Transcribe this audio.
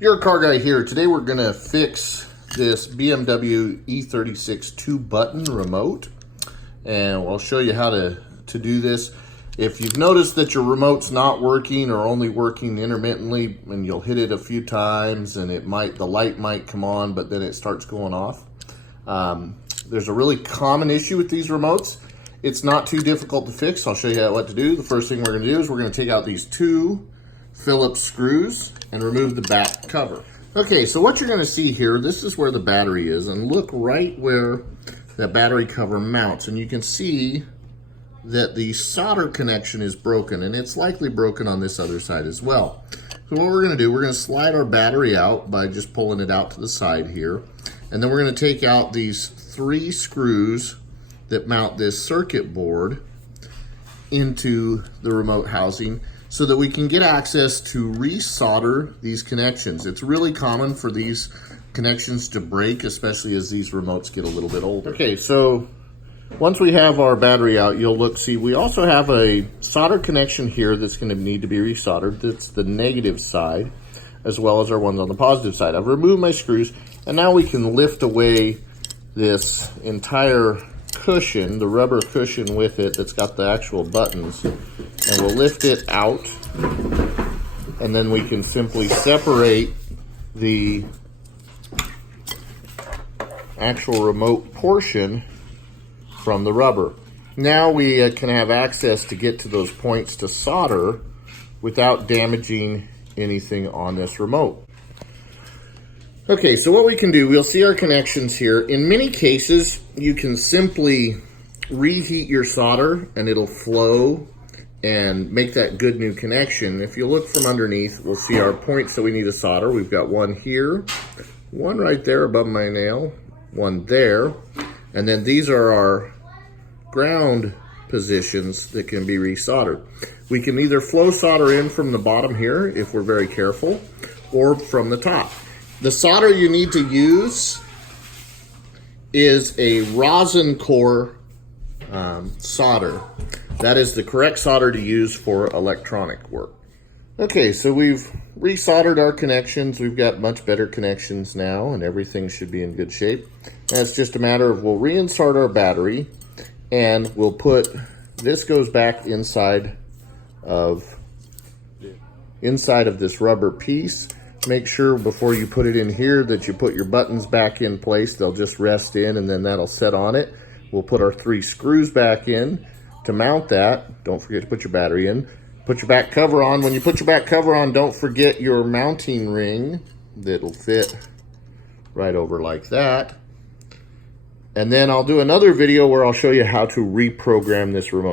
You're a car guy here. Today we're gonna fix this BMW E36 2-button remote, and I'll show you how to do this. If you've noticed that your remote's not working or only working intermittently, and you'll hit it a few times and the light might come on, but then it starts going off. There's a really common issue with these remotes. It's not too difficult to fix. I'll show you what to do. The first thing we're gonna do is we're gonna take out these two Phillips screws and remove the back cover. Okay, so what you're gonna see here, this is where the battery is, and look right where the battery cover mounts, and you can see that the solder connection is broken, and it's likely broken on this other side as well. So what we're gonna do, we're gonna slide our battery out by just pulling it out to the side here, and then we're gonna take out these 3 screws that mount this circuit board into the remote housing so that we can get access to resolder these connections. It's really common for these connections to break, especially as these remotes get a little bit older. Okay, so once we have our battery out, you'll see we also have a solder connection here that's going to need to be resoldered. That's the negative side, as well as our ones on the positive side. I've removed my screws, and now we can lift away this entire cushion, the rubber cushion with it that's got the actual buttons, and we'll lift it out, and then we can simply separate the actual remote portion from the rubber. Now we can have access to get to those points to solder without damaging anything on this remote. Okay, so what we can do, we'll see our connections here. In many cases, you can simply reheat your solder and it'll flow and make that good new connection. If you look from underneath, we'll see our points that we need to solder. We've got one here, one right there above my nail, one there, and then these are our ground positions that can be resoldered. We can either flow solder in from the bottom here, if we're very careful, or from the top. The solder you need to use is a rosin core solder. That is the correct solder to use for electronic work. Okay, so we've resoldered our connections. We've got much better connections now, and everything should be in good shape. Now it's just a matter of we'll reinsert our battery, and we'll put, this goes back inside of this rubber piece. Make sure before you put it in here that you put your buttons back in place. They'll just rest in, and then that'll set on it. We'll put our 3 screws back in to mount that. Don't forget to put your battery in. Put your back cover on. When you put your back cover on, don't forget your mounting ring that'll fit right over like that. And then I'll do another video where I'll show you how to reprogram this remote.